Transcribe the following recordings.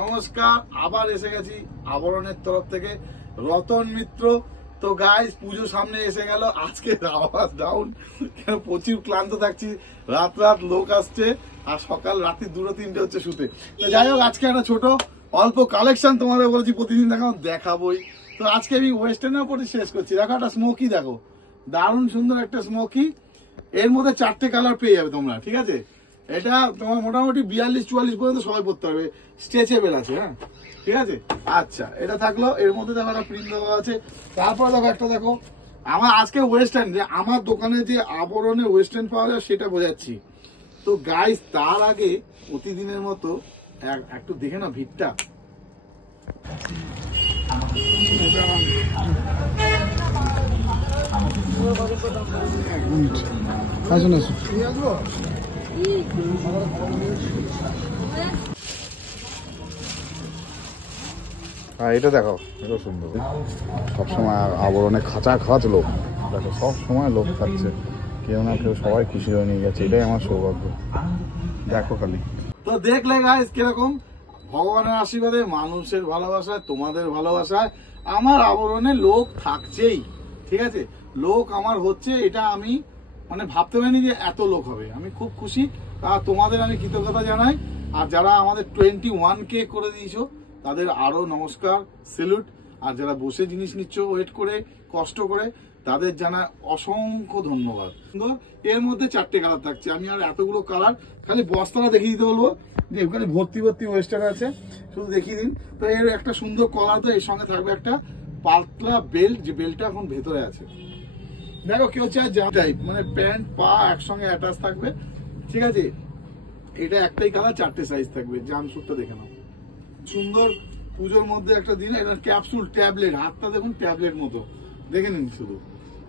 নমস্কার, আবার এসে গেছি আবরণের তরফ থেকে রতন মিত্র। তো গাইস, পুজো সামনে এসে গেল, আজকে আওয়াজ ডাউন, প্রচুর ক্লান্ত থাকছি, রাত লোক আসছে আর সকাল রাত্রি 2-3টে হচ্ছে শুতে। তো যাই হোক, আজকে একটা ছোট অল্প কালেকশন তোমাদের বলেছি প্রতিদিন দেখাবোই। তো আজকে আমি ওয়েস্টার্নের উপরে শেষ করছি। দেখো একটা স্মোকি, দেখো দারুণ সুন্দর একটা স্মোকি, এর মধ্যে 4টে কালার পেয়ে যাবে তোমরা, ঠিক আছে? এটা তোমার মোটামুটি 42-44 পর্যন্ত সবাই পড়তে পারবে, স্ট্রেচেবল আছে। হ্যাঁ, ঠিক আছে। আচ্ছা, এটা থাকলো, এর মধ্যে দেখো একটা প্রিন্ট দেওয়া আছে। তারপর দেখো একটা, দেখো আমার আজকে ওয়েস্টার্ন, যে আমার দোকানে যে আবরণে ওয়েস্টার্ন পাওয়া যায় সেটা বোঝাচ্ছি। তো গাইস, তার আগে প্রতিদিনের মতো একটু দেখে না ভিড়টা। আসুন আসুন, এটা দেখো, এটা সুন্দর। সবসময় আবরণে খাঁচা খাঁচ লোক, দেখো সব সময় লোক থাকছে, কেউ না কেউ সবাই খুশি হয়ে নিয়ে যাচ্ছে, এটাই আমার সৌভাগ্য। দেখো খালি। তো দেখলে গাইস কিরকম ভগবানের আশীর্বাদে, মানুষের ভালোবাসায়, তোমাদের ভালোবাসায় আমার আবরণে লোক থাকছেই, ঠিক আছে? লোক আমার হচ্ছে, এটা আমি মানে ভাবতে পারিনি যে এত লোক হবে। আমি খুব খুশি, তা তোমাদের আমি কৃতজ্ঞতা জানাই। আর যারা আমাদের 21K করে দিয়েছো তাদের আরো নমস্কার, সেলুট। আর যারা বসে জিনিস নিচ্ছ ওয়েট করে, কষ্ট করে, তাদের জানায় অসংখ্য ধন্যবাদ। এর মধ্যে 4টে কালার থাকছে, আমি আর এতগুলো কালার খালি বস্তাটা দেখিয়ে দিতে বলবো, যে ওখানে ভর্তি ওয়েস্টার্ন আছে, শুধু দেখিয়ে দিন। তো এর একটা সুন্দর কলার, তো এর সঙ্গে থাকবে একটা পাতলা বেল্ট, যে বেল্টটা এখন ভেতরে আছে। দেখো কেউ চায় জাম টাইপ, মানে প্যান্ট পা একসঙ্গে অ্যাটাচ থাকবে, ঠিক আছে? এটা একটাই কালার, 4টে সাইজ থাকবে। জাম স্যুটটা দেখে নাও, সুন্দর পুজোর মধ্যে একটা দিন। এটা ক্যাপসুল ট্যাবলেট, হাতটা দেখুন ট্যাবলেট মতো, দেখে নিন শুধু।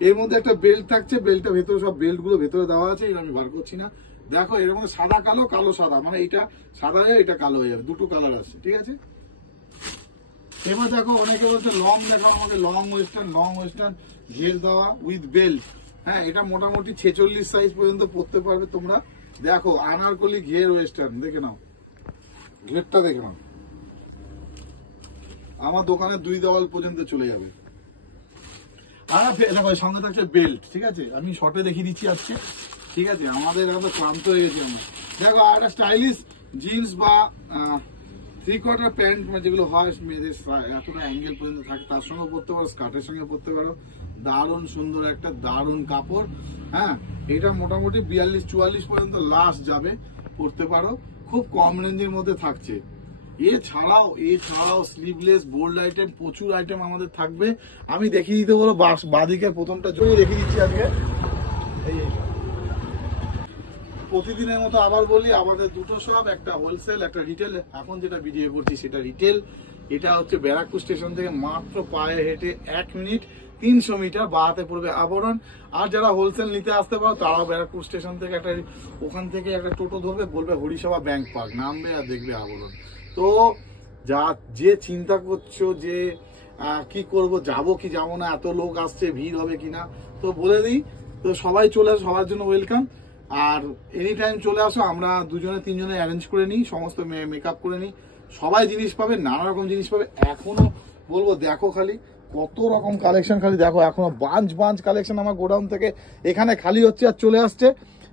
এর মধ্যে একটা বেল্ট থাকছে, বেল্টটা ভেতরে, সব বেল্ট গুলো ভেতরে দেওয়া আছে, এটা আমি বার করছি না। দেখো এর মধ্যে সাদা কালো, কালো সাদা, মানে এটা সাদা হয়ে এটা কালো হয়ে যাবে, দুটো কালার আছে, ঠিক আছে? এবার দেখো, অনেকে বলছে লং দেখাও আমাকে, লং ওয়েস্টার্ন ঘের দেওয়া উইথ বেল্ট। হ্যাঁ, এটা মোটামুটি 46 সাইজ পর্যন্ত পড়তে পারবে তোমরা। দেখো আনারকলি ঘের ওয়েস্টার্ন, দেখে নাও ঘেরটা, দেখে নাও। আমার দোকানে 2 দেওয়াল পর্যন্ত চলে যাবে। আর দেখো সঙ্গে থাকছে বেল্ট, ঠিক আছে? আমি শর্টে দেখিয়ে দিচ্ছি আজকে, ঠিক আছে? আমাদের এখন তো ক্লান্ত হয়ে গেছি আমরা। দেখো আর একটা স্টাইলিশ জিন্স বা 3/4 প্যান্ট, যেগুলো হয় মেয়েদের, এতটা অ্যাঙ্গেল পর্যন্ত থাকে, তার সঙ্গে পরতে পারো, স্কার্টের সঙ্গে পরতে পারো। দারুণ সুন্দর একটা দারুণ কাপড়। হ্যাঁ, এটা মোটামুটি 42-44 পর্যন্ত লাস্ট যাবে, পরতে পারো, খুব কম রেঞ্জের মধ্যে থাকছে। এছাড়াও স্লিভলেস বোল্ড আইটেম, প্রচুর আইটেম আমাদের থাকবে। আমি দেখিয়ে দিতে বলো, বাদিকে প্রথমটা জড়িয়ে দেখিয়ে দিচ্ছি আজকে। প্রতিদিনের মতো আবার বলি, আমাদের দুটো শপ, একটা হোলসেল, একটা রিটেল। এখন যেটা ভিডিও করছি সেটা রিটেল। এটা হচ্ছে ব্যারাকপুর স্টেশন থেকে মাত্র পায়ে হেঁটে 1 মিনিট, 300 মিটার বাড়াতে পড়বে আবরণ। আর যারা হোলসেল নিতে আসতে পারো, তারাও ব্যারাকপুর স্টেশন থেকে ওখান থেকে একটা টোটো ধরবে, বলবে হরিসভা ব্যাংক পার্ক, নামবে আর দেখবে আবরণ। তো যে চিন্তা করছো যে কি করব, যাবো কি যাবো না, এত লোক আসছে, ভিড় হবে কিনা, তো বলে দিই, তো সবাই চলে আসো, সবার জন্য ওয়েলকাম। আর এনি টাইম চলে আসো, আমরা 2-3জনে অ্যারেঞ্জ করে নিই, সমস্ত মেকআপ করে নিই, সবাই জিনিস পাবে, নানা রকম জিনিস পাবে। এখনো বলবো, দেখো খালি কত রকম কালেকশন, খালি দেখো, এখনো বাঞ্চ কালেকশন আমার গোডাউন থেকে এখানে খালি হচ্ছে আর চলে আসছে,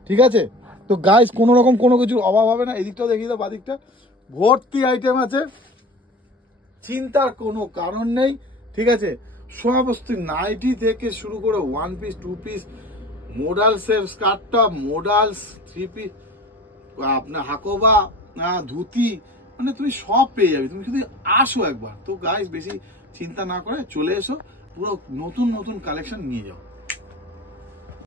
ঠিক আছে? তো গাইস, কোনো রকম কোনো কিছুর অভাব হবে না। এদিকটাও দেখিয়ে দাও, বাদিকটা ভর্তি আইটেম আছে, চিন্তার কোনো কারণ নেই, ঠিক আছে? সমস্ত নাইটি থেকে শুরু করে 1 পিস 2 পিস, মোডালসের স্কার্ট টপ, মোডালস 3 পিস, আপনার হাকোবা, ধুতি, মানে তুমি সব পেয়ে যাবে, তুমি শুধু আসো একবার। তো গাইস, বেশি চিন্তা না করে চলে এসো, পুরো নতুন কালেকশন নিয়ে যাও।